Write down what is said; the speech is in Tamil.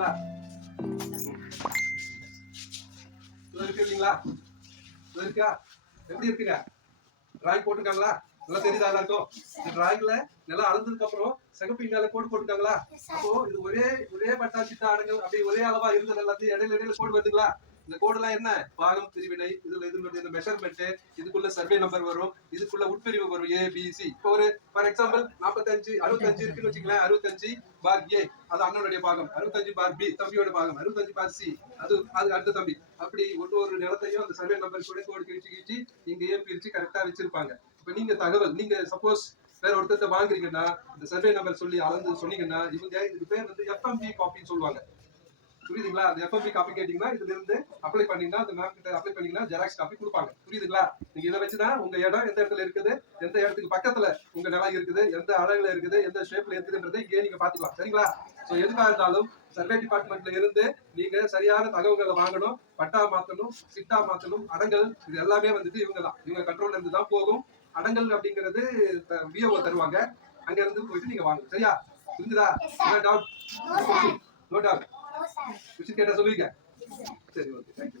இருக்கீங்களா? இருக்கு இல்லீங்களா? இருக்கா? எப்படி இருக்குங்க? டிராயிங் போட்டுருக்காங்களா? நல்லா தெரியுதா எல்லாருக்கும்? இந்த டிராயிங்ல நல்லா அளந்ததுக்கு அப்புறம் சிகப்பு இங்கால கோடு போட்டுருக்காங்களா? அப்போ இது ஒரே ஒரே பட்டா சிட்டா அடங்கல் அப்படி ஒரே அளவா இருந்தது எல்லாத்தையும் இடையில இடையில கோடு வருதுங்களா? இந்த கோடுலாம் என்ன? பாகம் பிரிவினை, இதுல இது மெஷர்மெண்ட், இதுக்குள்ள சர்வே நம்பர் வரும், இதுக்குள்ள உட்பிரிவு வரும் A B C. இப்போ ஒரு ஃபார் எக்ஸாம்பிள் 45 65 இருக்குன்னு வச்சுங்களேன். 65 பார் A அது அண்ணனுடைய பாகம், 65 பார் B தம்பியோட பாகம், 65 பார் C அது அது அடுத்த தம்பி. அப்படி ஒரு நிலத்தையும் அந்த சர்வே நம்பர் கூட கோடு கிழிச்சு இங்கேயே பிரிச்சு கரெக்டா வச்சிருப்பாங்க. இப்ப நீங்க தகவல் நீங்க சப்போஸ் வேற ஒருத்தத்தை வாங்குறீங்கன்னா இந்த சர்வே நம்பர் சொல்லி அளந்து சொன்னீங்கன்னா இவங்க இதுக்கு பேர் வந்து FMV காப்பின்னு சொல்லுவாங்க. புரியுதுங்களா? அந்த FMV காப்பி கேட்டீங்கன்னா இதுல இருந்து அப்ளை பண்ணீங்கன்னா அந்த மேப் கிட்ட அப்ளை பண்ணீங்கன்னா ஜெராக்ஸ் காப்பி கொடுப்பாங்க. புரியுதுங்களா? நீங்க இதை வச்சுதான் உங்க இடம் எந்த இடத்துல இருக்குது, எந்த இடத்துக்கு பக்கத்துல உங்க நிலம் இருக்குது, எந்த அளவுல இருக்குது, எந்த ஷேப்ல இருக்குதுன்றதை இங்கே நீங்க பாத்துக்கலாம். சரிங்களா? சோ எதுக்காக இருந்தாலும் சர்வே டிபார்ட்மெண்ட்ல இருந்து நீங்க சரியான தகவல்களை வாங்கணும். பட்டா மாத்தணும், சிட்டா மாத்தணும், அடங்கல் இது எல்லாமே வந்துட்டு இவங்க தான், இவங்க கண்ட்ரோல்ல இருந்து தான் போகும். அடங்கல் அப்படிங்கிறது விஓ தருவாங்க. அங்க இருந்து போயிட்டு நீங்க வாங்க. சரியா? புரிஞ்சுதா? No doubt? No doubt? Question கேட்டா சொல்லுவீங்க? சரி, ஓகே, தேங்க்யூ.